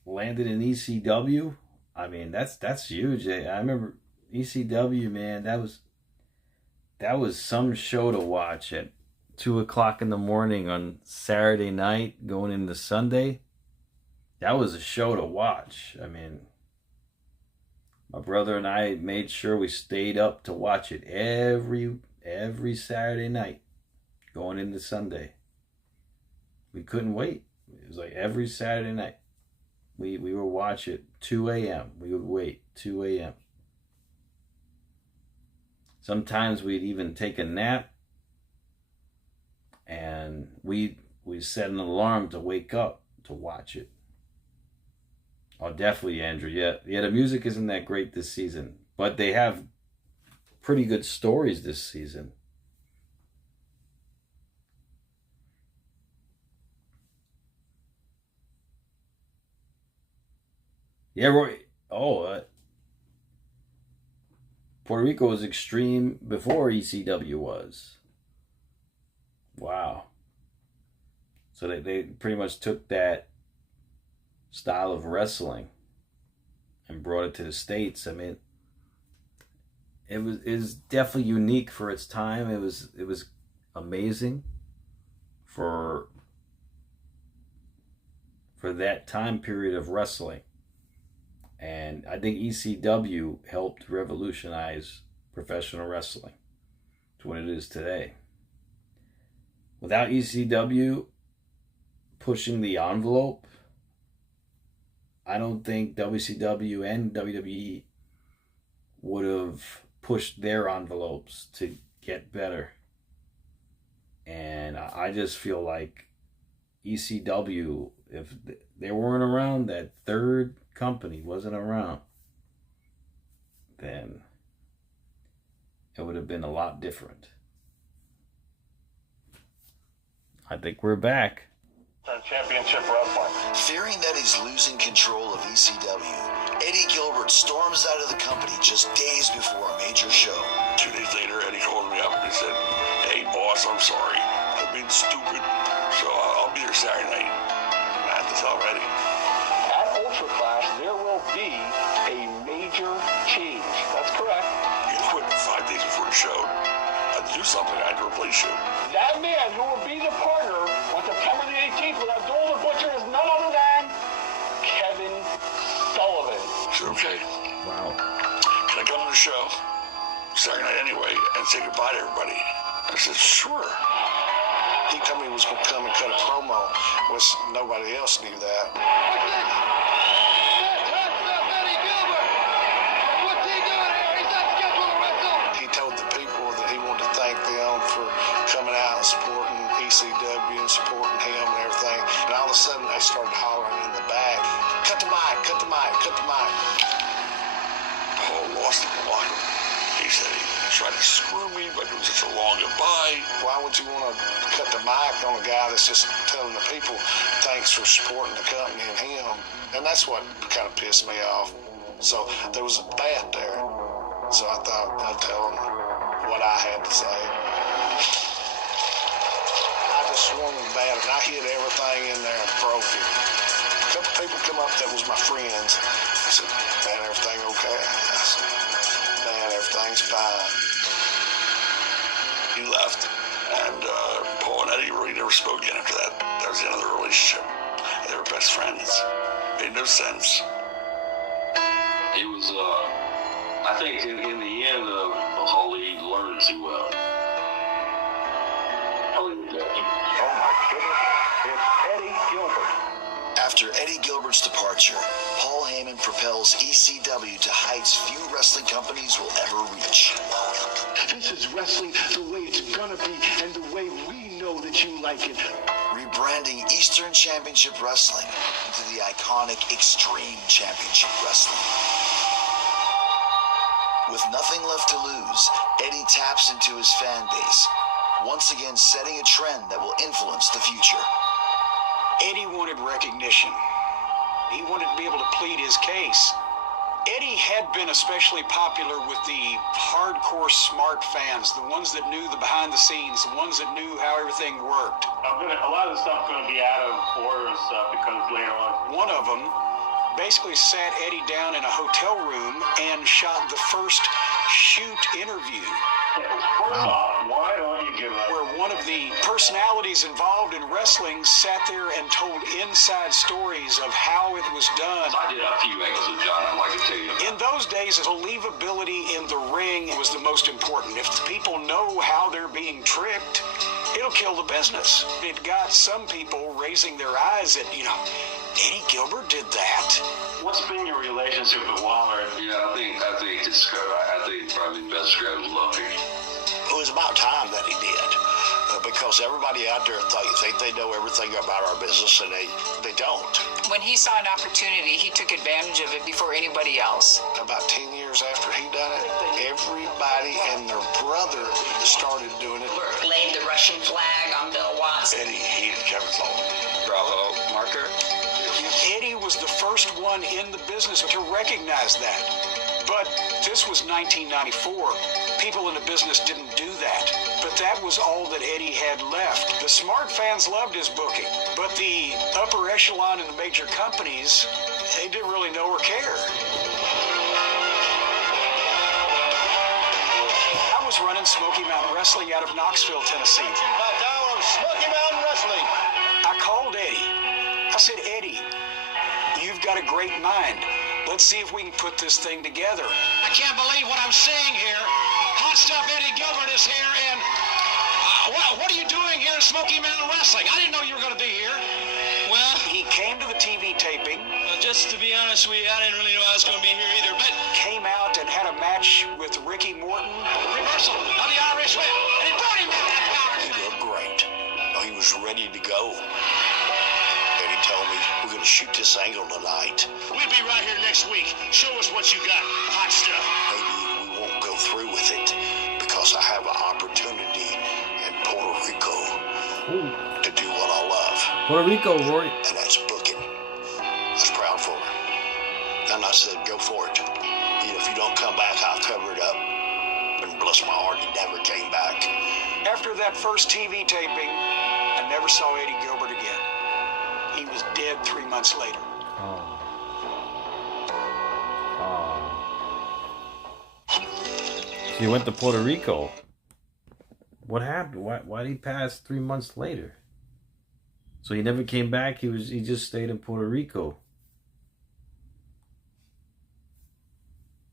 landed in ECW I mean, that's huge. I remember ECW, man. That was some show to watch at 2 o'clock in the morning on Saturday night, going into Sunday. That was a show to watch. I mean, my brother and I made sure we stayed up to watch it every Saturday night, going into Sunday. We couldn't wait. It was like every Saturday night. We would watch it 2 a.m. We would wait 2 a.m. Sometimes we'd even take a nap, and we set an alarm to wake up to watch it. Oh, definitely, Andrew. Yeah, the music isn't that great this season, but they have pretty good stories this season. Yeah, Roy. Oh, Puerto Rico was extreme before ECW was. Wow. So they pretty much took that style of wrestling and brought it to the States. I mean, it was definitely unique for its time. It was amazing for that time period of wrestling. And I think ECW helped revolutionize professional wrestling to what it is today. Without ECW pushing the envelope, I don't think WCW and WWE would have pushed their envelopes to get better. And I just feel like ECW, if they weren't around, that third company wasn't around, then it would have been a lot different. I think we're back. Championship Wrestling. Fearing that he's losing control of ECW, Eddie Gilbert storms out of the company just days before a major show. 2 days later, Eddie called me up and he said, "Hey, boss, I'm sorry. I've been stupid, so I'll be here Saturday night." I have to tell Eddie. At Ultra Clash, there will be a major change. That's correct. You quit 5 days before the show. I had to do something. I had to replace you. That man who will be the partner on September the 18th with Abdul the Butcher is none other than Kevin Sullivan. I said, "Okay. Wow. Can I come to the show Saturday night anyway and say goodbye to everybody?" I said, "Sure." He told me he was going to come and cut a promo, which nobody else knew that. He told the people that he wanted to thank them for coming out and supporting ECW and supporting him and everything. And all of a sudden, they started hollering in the back, "Cut the mic, cut the mic, cut the mic." Paul lost it in the locker room. He said he tried to screw me by doing such a long goodbye. Why would you want to cut the mic on a guy that's just telling the people thanks for supporting the company and him? And that's what kind of pissed me off. So there was a bat there. So I thought I'd tell him what I had to say. I just swung the bat and I hit everything in there and broke it. A couple people come up that was my friends. I said, "Man, everything okay?" I said, "Man, everything's fine." He left, and Paul and Eddie really never spoke again after that. That was the end of their relationship. They were best friends. Made no sense. It was, I think in the end of Holly learned to, Hollywood. Oh my goodness, it's Eddie Gilbert. After Eddie Gilbert's departure, Paul Heyman propels ECW to heights few wrestling companies will ever reach. This is wrestling the way it's gonna be and the way we know that you like it. Rebranding Eastern Championship Wrestling into the iconic Extreme Championship Wrestling. With nothing left to lose, Eddie taps into his fan base, once again setting a trend that will influence the future. Eddie wanted recognition. He wanted to be able to plead his case. Eddie had been especially popular with the hardcore smart fans, the ones that knew the behind the scenes, the ones that knew how everything worked. A lot of the stuff going to be out of order and stuff because later on. One of them basically sat Eddie down in a hotel room and shot the first shoot interview. Wow. Why don't you give up? Where one of the personalities involved in wrestling sat there and told inside stories of how it was done. I did a few angles with John, I'd like to tell you. In those days, believability in the ring was the most important. If the people know how they're being tricked, it'll kill the business. It got some people raising their eyes at, Eddie Gilbert did that. What's been your relationship with Waller? Yeah, I think probably the best described as loving. It was about time that he did. Because everybody out there think they know everything about our business, and they don't. When he saw an opportunity, he took advantage of it before anybody else. About 10 years after he done it, everybody and their brother started doing it. Laid the Russian flag on Bill Watts. Eddie hated Kevin Bowman. Bravo, marker. Eddie was the first one in the business to recognize that. But this was 1994. People in the business didn't do that. But that was all that Eddie had left. The smart fans loved his booking, but the upper echelon in the major companies, they didn't really know or care. I was running Smoky Mountain Wrestling out of Knoxville, Tennessee. Smoky Mountain Wrestling. I called Eddie. I said, Eddie, you've got a great mind. Let's see if we can put this thing together. I can't believe what I'm seeing here. Hot Stuff Eddie Gilbert is here, and what are you doing here at Smoky Mountain Wrestling? I didn't know you were going to be here. Well, he came to the TV taping. Just to be honest with you, I didn't really know I was going to be here either, but came out and had a match with Ricky Morton. Reversal of the Irish whip, and he brought him out of that power. He looked great. He was ready to go. And he told me, we're going to shoot this angle tonight. We'll be right here next week. Show us what you got. Hot stuff. Maybe we won't go through with it because I have an opportunity in Puerto Rico to do what I love. Puerto Rico, Roy. And that's booking. I was proud for her. And I said, go for it. If you don't come back, I'll cover it up. And bless my heart, he never came back. After that first TV taping, I never saw Eddie Gilbert again. He was dead 3 months later. So he went to Puerto Rico. What happened? Why did he pass 3 months later? So he never came back. He just stayed in Puerto Rico.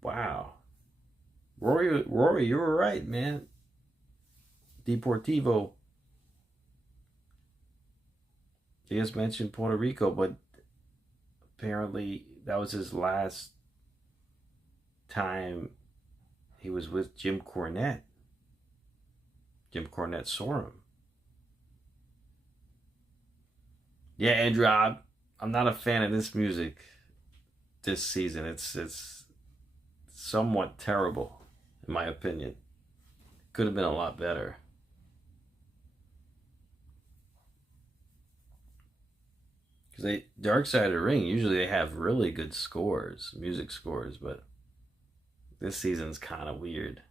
Wow. Rory, you were right, man. Deportivo. He just mentioned Puerto Rico, but apparently that was his last time he was with Jim Cornette. Jim Cornette saw him. Yeah, Andrew, I'm not a fan of this music this season. It's somewhat terrible, in my opinion. Could have been a lot better. Because Dark Side of the Ring, usually they have really good scores, music scores, but this season's kind of weird.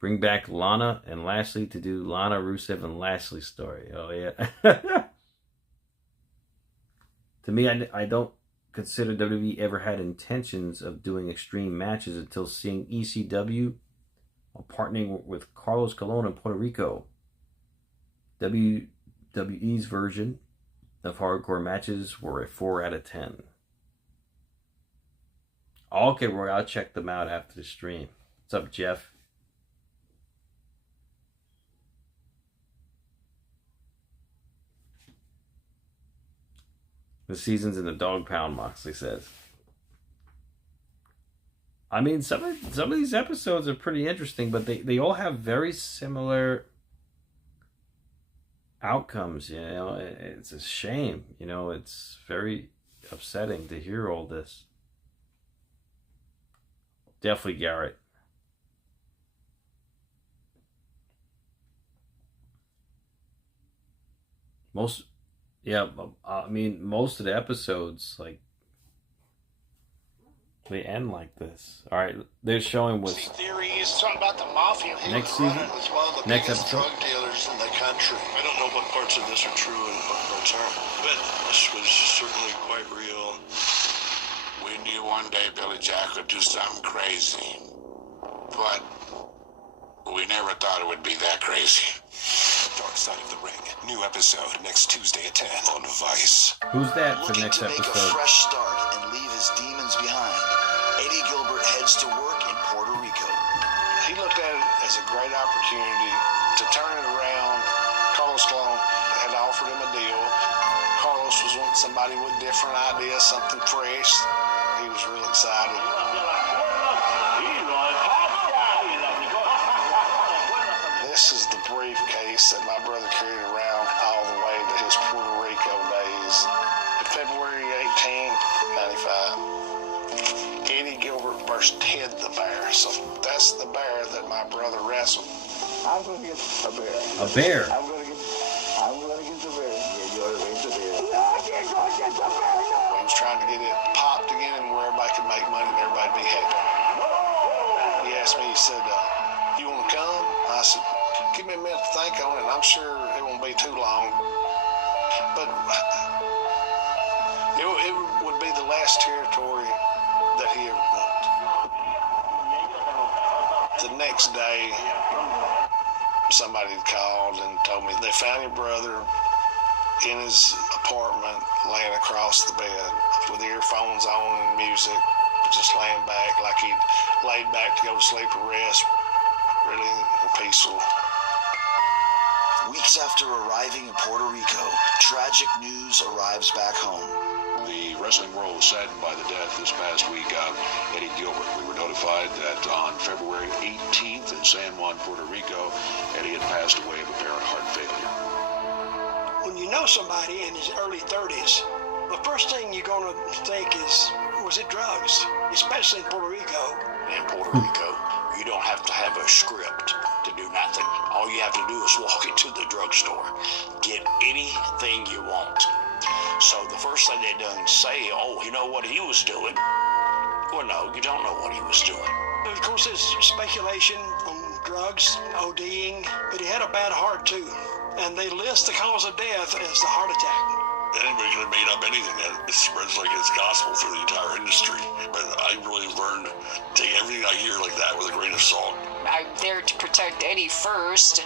Bring back Lana and Lashley to do Lana, Rusev, and Lashley story. Oh, yeah. To me, I don't consider WWE ever had intentions of doing extreme matches until seeing ECW partnering with Carlos Colon in Puerto Rico. WWE's version of hardcore matches were a 4 out of 10. Okay, Roy, I'll check them out after the stream. What's up, Jeff? The season's in the dog pound, Moxley says. I mean, some of these episodes are pretty interesting, but they all have very similar outcomes, you know. It's a shame, you know. It's very upsetting to hear all this. Definitely Garrett. I mean, most of the episodes, like, they end like this. All right, they're showing with theories, something about the mafia. Next season, was one of the next biggest episode. drug dealers in the parts of this are true and parts aren't. But this was certainly quite real. We knew one day Billy Jack would do something crazy, but we never thought it would be that crazy. Dark Side of the Ring. New episode next Tuesday at 10 on Vice. Who's that for Looking next to make a episode? fresh start and leave his demons behind, Eddie Gilbert heads to work in Puerto Rico. He looked at it as a great opportunity to turn it around. Carlos Colon had offered him a deal. Carlos was wanting somebody with different ideas, something fresh. He was real excited. This is the briefcase that my brother carried around all the way to his Puerto Rico days. February 18, 95. Eddie Gilbert versus Ted the Bear. So that's the bear that my brother wrestled. I'm going to get a bear. A bear? I'm going to get the bear. Yeah, you're going to get the bear. No, I can't go get the bear, no. He was trying to get it popped again where everybody could make money and everybody be happy. He asked me, he said, you want to come? I said, give me a minute to think on it. I'm sure it won't be too long. But it would be the last territory that he ever booked. The next day, somebody had called and told me they found your brother in his apartment laying across the bed with earphones on and music, just laying back like he'd laid back to go to sleep or rest, really peaceful. Weeks after arriving in Puerto Rico, tragic news arrives back home. The wrestling world was saddened by the death this past week of Eddie Gilbert. We were notified that on February 18th in San Juan, Puerto Rico, Eddie had passed away of apparent heart failure. When you know somebody in his early 30s, the first thing you're going to think is, was it drugs? Especially in Puerto Rico. In Puerto Rico, you don't have to have a script to do nothing. All you have to do is walk into the drugstore, get anything you want. So the first thing they done say, oh, you know what he was doing? Well, no, you don't know what he was doing. Of course, there's speculation on drugs, ODing, but he had a bad heart too. And they list the cause of death as the heart attack. Anybody could have made up anything, and it spreads like it's gospel through the entire industry. But I really learned to take everything I hear like that with a grain of salt. I'm there to protect Eddie first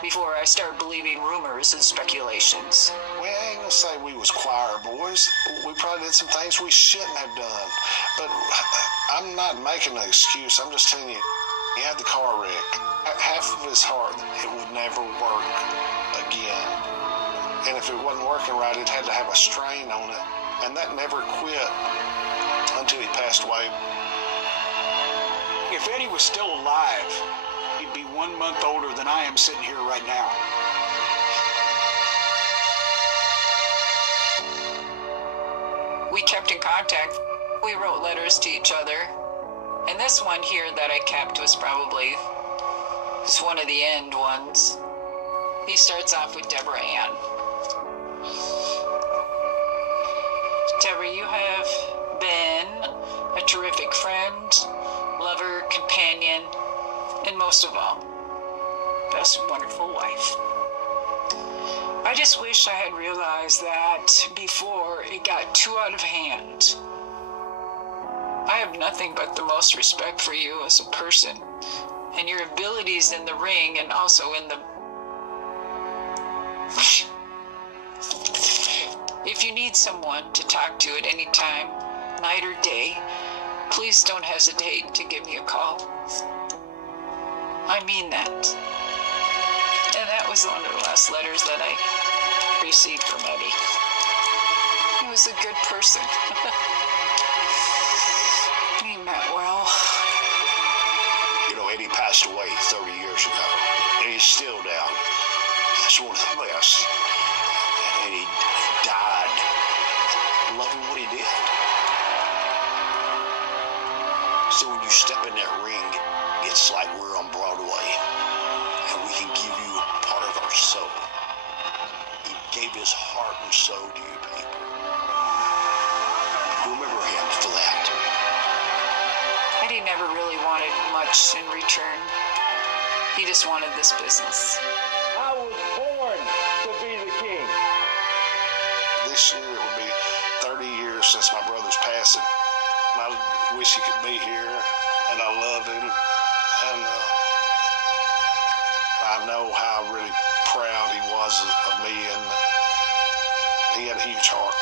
before I start believing rumors and speculations. We ain't gonna say we was choir boys. We probably did some things we shouldn't have done. But I'm not making an excuse. I'm just telling you, he had the car wreck. Half of his heart, it would never work again. And if it wasn't working right, it had to have a strain on it. And that never quit until he passed away. If Eddie was still alive, he'd be 1 month older than I am sitting here right now. We kept in contact. We wrote letters to each other. And this one here that I kept was probably just one of the end ones. He starts off with Deborah Ann. Deborah, you have been a terrific friend, lover, companion, and most of all, best wonderful wife. I just wish I had realized that before it got too out of hand. I have nothing but the most respect for you as a person and your abilities in the ring and also in the... If you need someone to talk to at any time, night or day, please don't hesitate to give me a call. I mean that. And that was one of the last letters that I received from Eddie. He was a good person. He meant well. You know, Eddie passed away 30 years ago, and he's still down. That's one of the best. And he died loving what he did. So when you step in that ring, it's like we're on Broadway, and we can give you a part of our soul. He gave his heart and soul to you people. Remember him for that. Eddie never really wanted much in return. He just wanted this business. I was born to be the this year, it would be 30 years since my brother's passing. And I wish he could be here, and I love him. And I know how really proud he was of me, and he had a huge heart.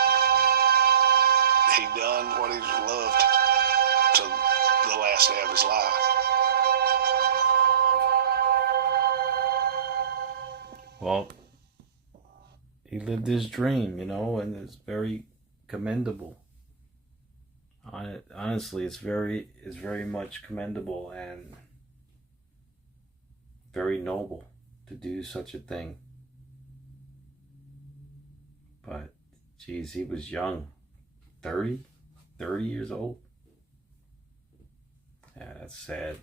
He done what he loved to the last day of his life. Well, he lived his dream, you know, and it's very commendable. Honestly, it's very much commendable and very noble to do such a thing. But, geez, he was young. 30 years old. Yeah, that's sad.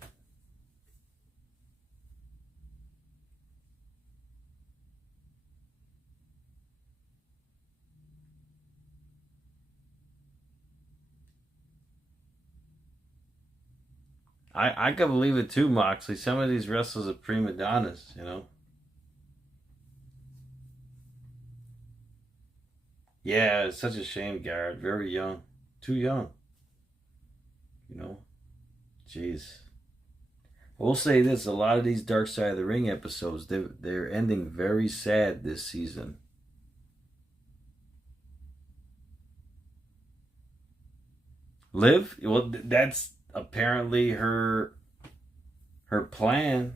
I can believe it too, Moxley. Some of these wrestlers are prima donnas, you know. Yeah, it's such a shame, Garrett. Very young. Too young. You know? Jeez. We'll say this, a lot of these Dark Side of the Ring episodes, they're ending very sad this season. Liv? Well, that's apparently her plan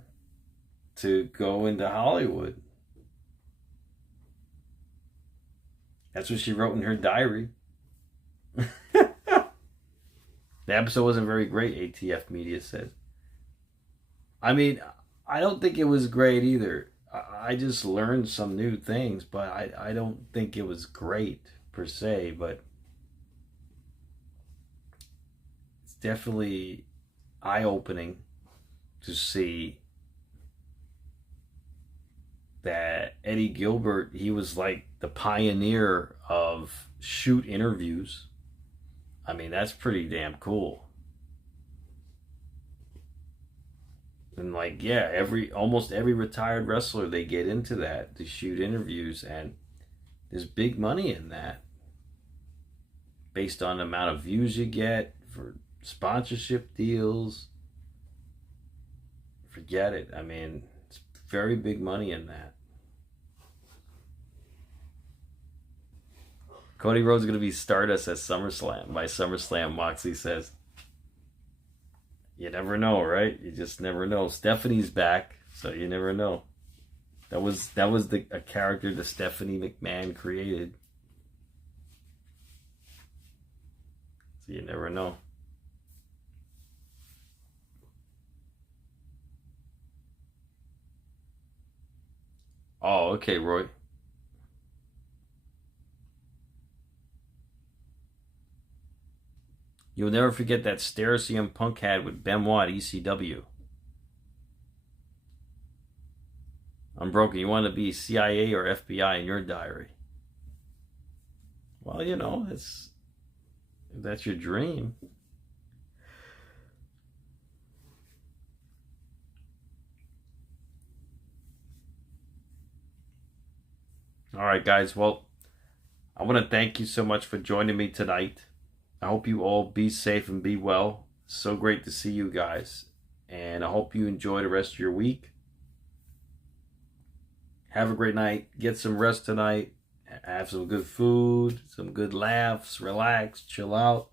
to go into Hollywood. That's what she wrote in her diary. The episode wasn't very great, ATF Media says. I mean, I don't think it was great either. I just learned some new things, but I don't think it was great per se, but it's definitely eye-opening to see that Eddie Gilbert, he was like the pioneer of shoot interviews. I mean, that's pretty damn cool. And like, yeah, almost every retired wrestler, they get into that to shoot interviews, and there's big money in that based on the amount of views you get for sponsorship deals. Forget it. I mean, it's very big money in that. Cody Rhodes is going to be Stardust at SummerSlam. By SummerSlam, Moxley says. You never know, right? You just never know. Stephanie's back, so you never know. That was a character that Stephanie McMahon created. So you never know. Oh, okay, Roy. You'll never forget that stare CM Punk had with Benoit at ECW. Unbroken, you want to be CIA or FBI in your diary. Well, you know, if that's your dream. All right, guys. Well, I want to thank you so much for joining me tonight. I hope you all be safe and be well. So great to see you guys. And I hope you enjoy the rest of your week. Have a great night. Get some rest tonight. Have some good food, some good laughs, relax, chill out.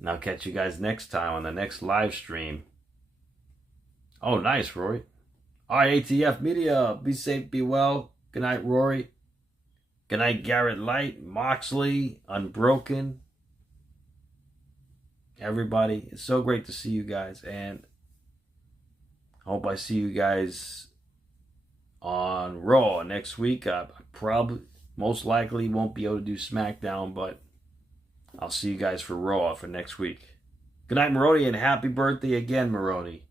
And I'll catch you guys next time on the next live stream. Oh, nice, Rory. All right, ATF Media. Be safe, be well. Good night, Rory. Good night, Garrett Light, Moxley, Unbroken. Everybody, it's so great to see you guys, and I hope I see you guys on Raw next week. I probably, most likely, won't be able to do SmackDown, but I'll see you guys for Raw for next week. Good night, Maroni, and happy birthday again, Maroni.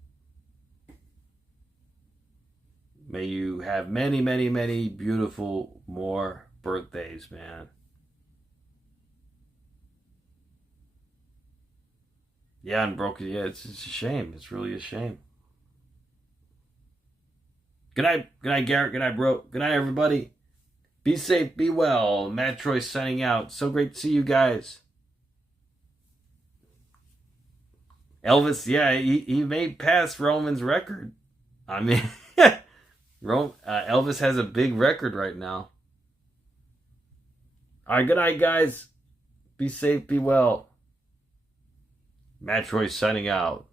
May you have many, many, many beautiful more birthdays, man. Yeah, Unbroken. Yeah, it's a shame. It's really a shame. Good night, Garrett. Good night, bro. Good night, everybody. Be safe, be well. MATTROISE signing out. So great to see you guys. Elvis, yeah, he made past Roman's record. I mean, Elvis has a big record right now. All right, good night, guys. Be safe, be well. MATTROISE signing out.